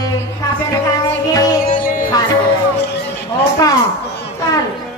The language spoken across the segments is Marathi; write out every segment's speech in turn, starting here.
आपल्याला काय आहे की खाणं हो का चल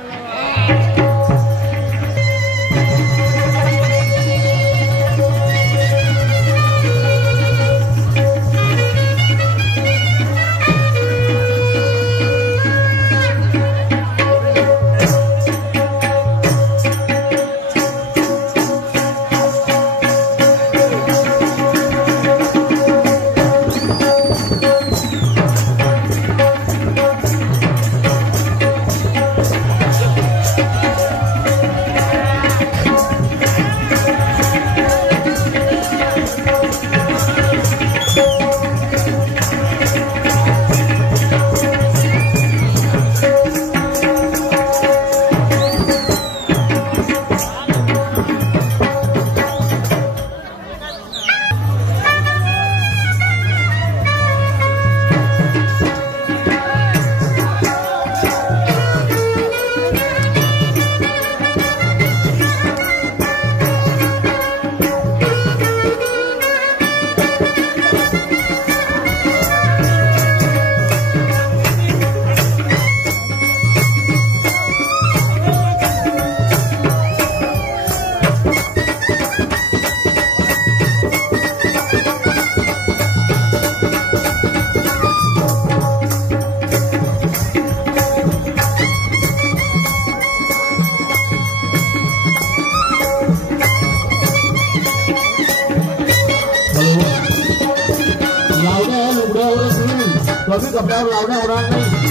कभी कपड्यावर लावण्या होणार नाही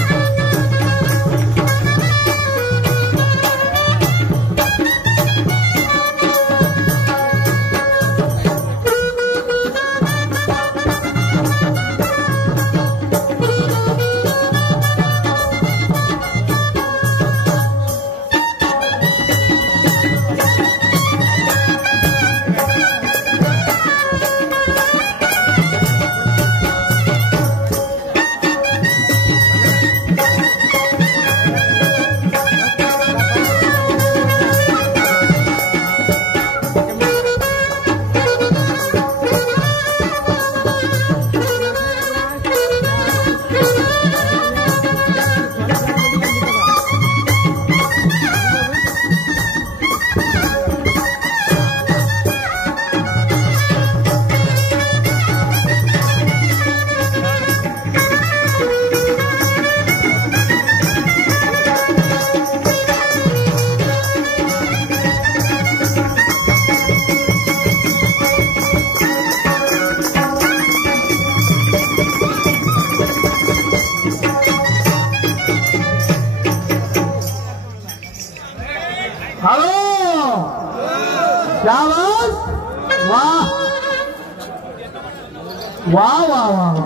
वाह वाह वाह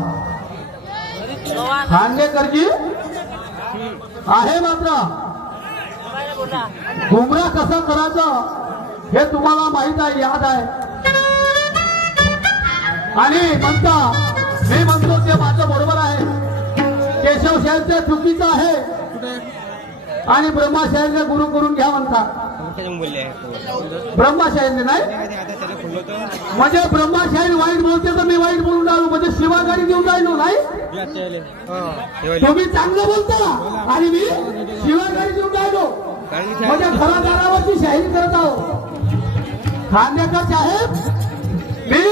खांडेकरजी आहे मात्र घुमरा कसं करायचं हे तुम्हाला माहित आहे याद आहे आणि म्हणता मी म्हणतो ते माझं बरोबर आहे केशव साहेबचं चुकीचं आहे आणि ब्रह्मा साहेबने गुरु करून घ्या म्हणता ब्रह्मा साहेबने नाही म्हणजे ब्रह्मा साहेब वाईट बोलते तर मी वाईट बोलून राहिलो म्हणजे शिवागाडी देऊन राहिलो नाही तुम्ही चांगलं बोलता आणि मी शिवागाडी देऊन राहिलो म्हणजे घरादारावरची शाहीर करत आहो खांडेकर साहेब मी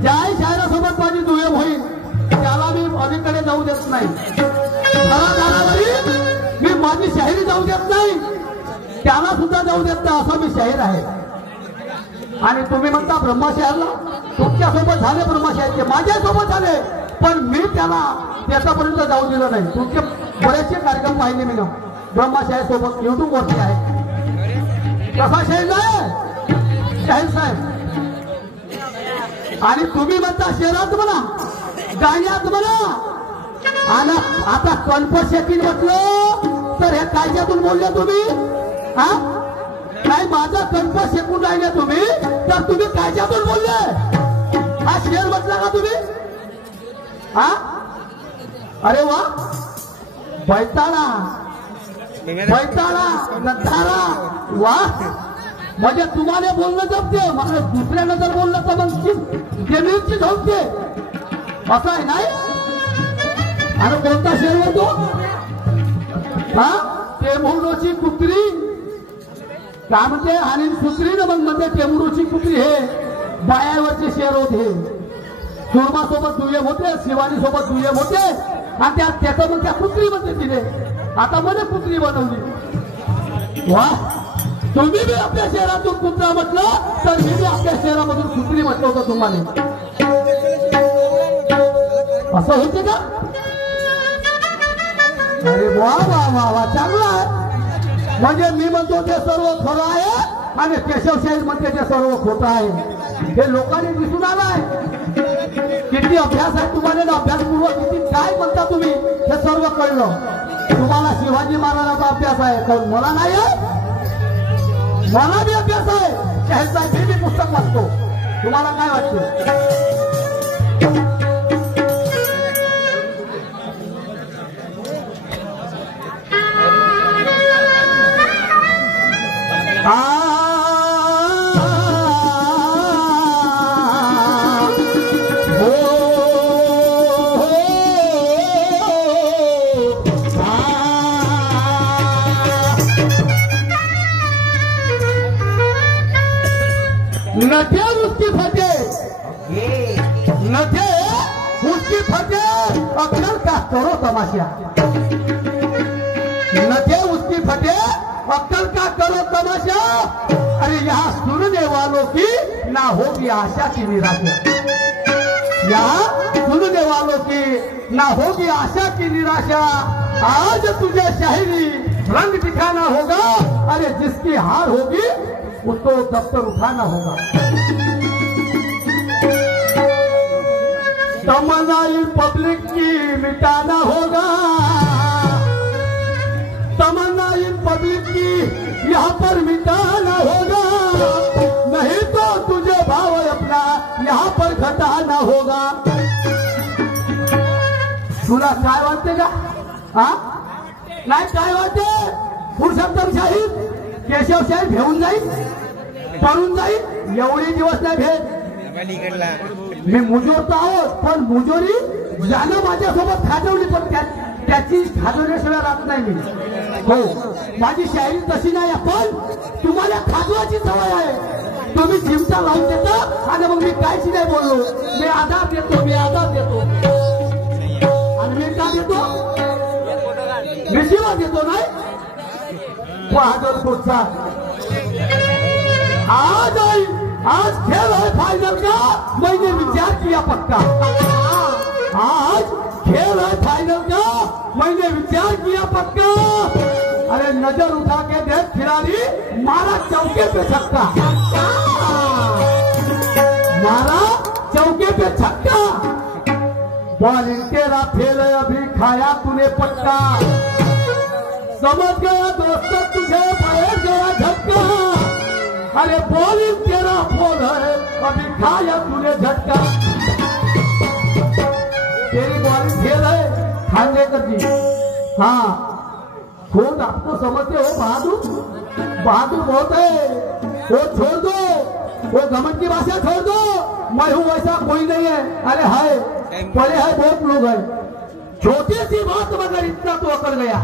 ज्याही शायरासोबत माझी दुय्यम होईल त्याला मी अलीकडे जाऊ देत नाही घरादारावरील मी माझी शाहिरी जाऊ देत नाही त्याला सुद्धा जाऊ देत नाही असा मी शाहीर आहे आणि तुम्ही म्हणता ब्रह्माशाहीरला तुमच्यासोबत झाले ब्रह्माशाहीरचे माझ्यासोबत झाले पण मी त्याला त्याच्यापर्यंत जाऊ दिलं नाही तुमचे बरेचसे कार्यक्रम पाहिले मी ब्रह्माशाहीर सोबत युट्यूब वरती आहे कसा शाहीर आहे शाहीर साहेब आणि तुम्ही म्हणता शहरात म्हणा गाण्यात म्हणा आणि आता कल्पशेकीन म्हटलं तर हे कायद्यातून बोलले तुम्ही हा नाही माझा कंठ शेकून राहिले तुम्ही तर तुम्ही कायद्यातून बोलले हा शेर म्हटला का तुम्ही हा अरे वा बैताळा बैताळा नंतारा वा म्हणजे तुम्हाला बोलणं जमते मला दुसऱ्यानं जर बोललं तर मग जमिनीची झोपते असं आहे नाही आणि कोणता शेर होतो हा टेमुरोची कुत्री काय म्हणते आणि कुत्रीनं मग म्हणते टेमुरोची कुत्री हे बायावरचे शेर होते सुरमा सोबत दुय्यम होते शिवानी सोबत दुय्यम होते आणि त्याचं मग त्या कुत्री म्हणते तिने आता म्हणे कुत्री बनवली वा तुम्ही बी आपल्या शहरातून कुत्रा म्हटलं तर मी बी आपल्या शहरामधून कुत्री म्हटलं होतं तुम्हाला असं होते का अरे वा वा वा वा चांगला आहे म्हणजे मी म्हणतो ते सर्व खरं आहे आणि केशवशाही म्हणते ते सर्व खोटं आहे हे लोकांनी दिसून आलाय किती अभ्यास आहे तुम्हाला ना अभ्यासपूर्वक किती काय म्हणता तुम्ही हे सर्व कळलं तुम्हाला शिवाजी महाराजांचा अभ्यास आहे पण मला नाही आहे मला बी अभ्यास आहे त्याचा मी बी पुस्तक वाचतो तुम्हाला काय वाटतं नथे उसकी फटे नथे उसकी फटे अक्सर का करो तमाशा नथे उसकी फटे अक्सर का करो तमाशा अरे यहाँ सुनने वालों की ना होगी आशा की निराशा यहाँ सुनने वालों की ना होगी आशा की निराशा आज तुझे शायरी रंग दिखाना होगा अरे जिसकी हार होगी उसको दफ्तर उठाना होगा तमन्नाएं पब्लिक की मिटाना होगा तमन्नाएं पब्लिक की यहाँ पर मिटाना होगा नहीं तो तुझे भाव अपना यहाँ पर घटाना होगा तुला काय वाटते का हा नाही काय वाटते पुरुषोत्तम शाहीर केशव साहेब घेऊन जाईल पळून जाईल एवढे दिवस नाही भेट मी मुजोरतो आहोत पण मुजोरी जाणं माझ्यासोबत खाजवली पण त्याची खाजवण्याशिवाय राहत नाही मी हो माझी शायरी तशी नाही पण तुम्हाला खाजवायची सवय आहे तुम्ही चिमटा लावून देता आणि मग मी काहीच नाही बोललो मी आधार देतो आणि मी का देतो मी शिवा देतो नाही बहादुर पुढचा आज खेल है फाइनल का मैंने विचार किया पक्का आज खेल है फाइनल का मैंने विचार किया पक्का अरे नजर उठा के देख खिलाड़ी मारा चौके पे छक्का मारा चौके पे छक्का बॉल तेरा फेल है अभी खाया तूने पक्का समझ गया दोस्तों तुझे बैठ गया झटका अरे बॉलिंग तेरा फोन है अभी खाया तूने झटका तेरी बॉलिंग खेल है खानदेकर जी हाँ खुद आपको समझते हो बहादुर बहुत है वो छोड़ दो वो घमंड की भाषा छोड़ दो मैं हूं वैसा कोई नहीं है अरे है बड़े है बहुत लोग हैं छोटी सी बात मगर इतना तो अकड़ गया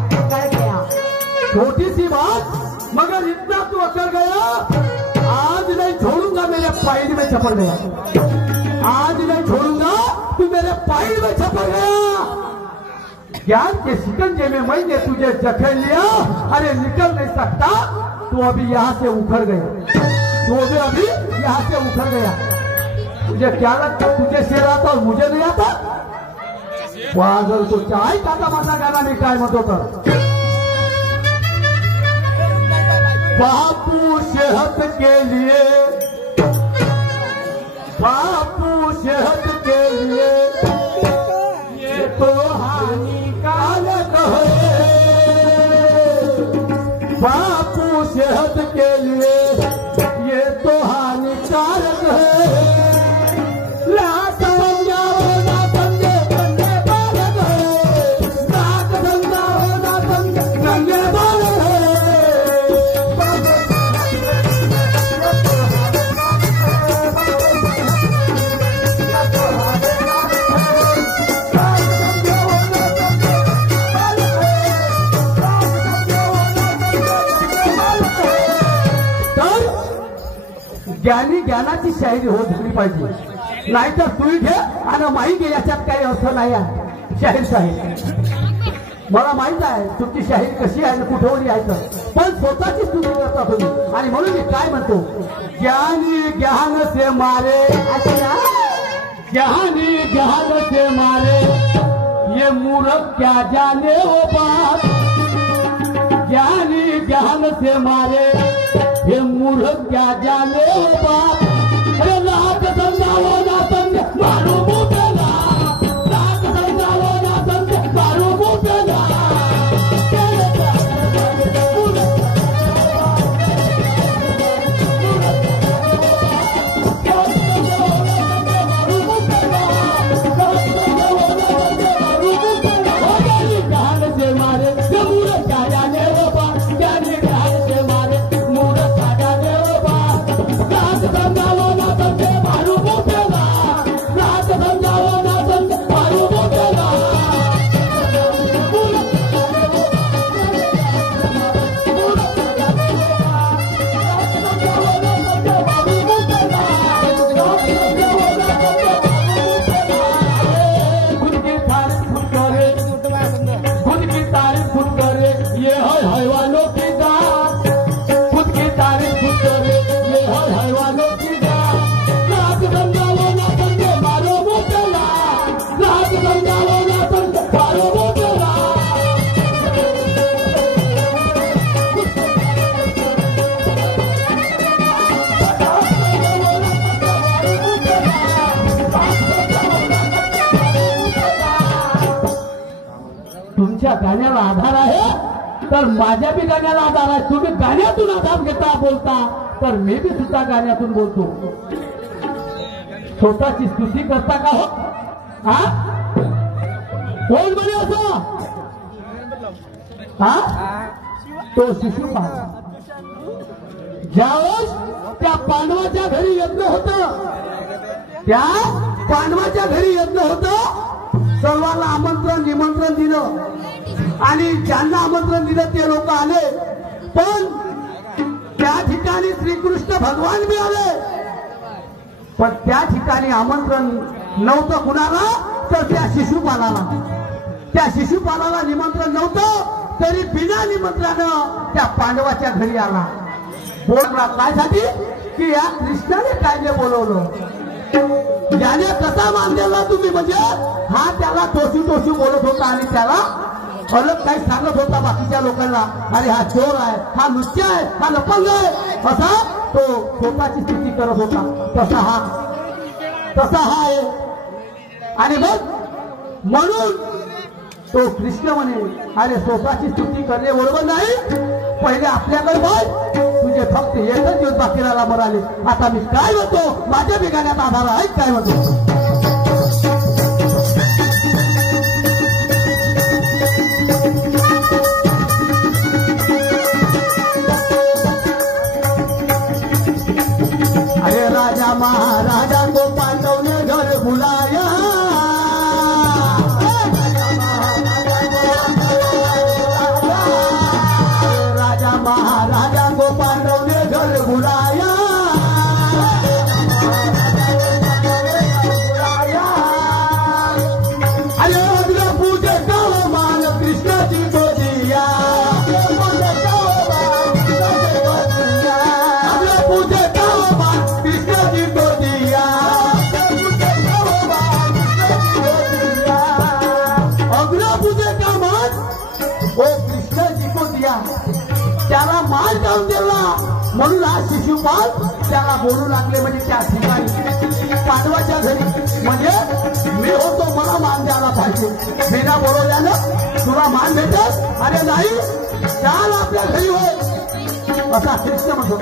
छोटी सी बात मगर इतना तो अकड़ गया आज नहीं छोड़ूंगा मेरे पाइल में छपड़ गया आज नहीं छोड़ूंगा तू मेरे पाइल में छपड़ गया ज्ञान के शिकंजे में मैंने तुझे जखेड़ लिया अरे निकल नहीं सकता तू अभी यहाँ से उखड़ गया तू अभी यहाँ से उखड़ गया तुझे क्या लगता तुझे शेर आता और मुझे नहीं आता वाजल तो चाय काका माझा गाना मी काय म्हणतो तर बापू सेहत के लिए बापू सेहत के लिए ये तो हानिकारक है बापू सेहत के लिए ये तो हानिकारक है ज्ञानी ज्ञानाची शाहिरी होत झाली पाहिजे. नाहीतर तू घे आणि माही घे, याच्यात काही अर्थ नाही आहे. शाहीर साहेब मला माहित आहे तुमची शाहीर कशी आहे, कुठवली आहे, पण स्वतःची स्तुती करता तुम्ही. आणि म्हणून मी काय म्हणतो, ज्ञानी ज्ञान से मारे, ज्ञानी ज्ञान से मारे, ये मूर्ख क्या जाने हो बात. ज्ञानी ज्ञान से मारे, ये मूर्ख क्या जाने हो बात. अरे लाख समझाओ ना समझे मारो मुझेला, लाख समझाओ ना समझे मारो मुझेला. तुमच्या गाण्याला आधार आहे तर माझ्या बी गाण्याला आधार आहे. तुम्ही गाण्यातून आधार घेता बोलता तर मी बी सुद्धा गाण्यातून बोलतो. स्वतःची स्तुती करता का हो? हा कोण म्हणे असं? हा तो शिशुपाल ज्यावेळेस त्या पांडवाच्या घरी यज्ञ होत, त्या पांडवाच्या घरी यज्ञ होत, सर्वांना आमंत्रण निमंत्रण दिलं आणि ज्यांना आमंत्रण दिलं ते लोक आले. पण त्या ठिकाणी श्रीकृष्ण भगवान बी आले, पण त्या ठिकाणी आमंत्रण नव्हतं कुणाला, तर त्या शिशुपालाला. त्या शिशुपालाला निमंत्रण नव्हतं तरी बिना निमंत्रणानं त्या पांडवाच्या घरी आला. बोलला कायसाठी की या कृष्णाने काय बोलवलं, ज्याने कसा मान दिला तुम्ही. म्हणजे हा त्याला टोचू टोचू बोलत होता आणि त्याला अलग काही सांगत होता बाकीच्या लोकांना. अरे हा चोर आहे, हा लुच्चा आहे, हा लपंग आहे, असा तो स्वतःची स्तुती करत होता. तसा हा आहे. आणि मग म्हणून तो कृष्ण म्हणे, अरे स्वतःची स्तुती करणे बरोबर नाही, पहिले आपल्याकडे बघ, तुझे फक्त एकच दिवस बाकी राहिला मराले. आता मी काय म्हणतो, माझ्या बिगाण्यात आधार आहे काय म्हणतो. अरे राजा महाराजा को पांडव ने घर बुलाया, राजा महाराजा को पांडव ने घर बुलाया. अरे अग्र पूजे का मान कृष्ण जी को दिया, अग्र पूजे का मान कृष्ण जी को दिया, अग्र पूजे का मान वो कृष्ण जी को दिया. त्याला मान जाऊन दिला म्हणून हा शिशुपाल त्याला बोलू लागले. म्हणजे त्या ठिकाणी पांडवाच्या घरी, म्हणजे मी होतो मला मान द्यायला पाहिजे, बिना बोलवल्यानं तुला मान भेटत. अरे नाही, चाल आपल्या घरी होय असा कृष्ण म्हणतो.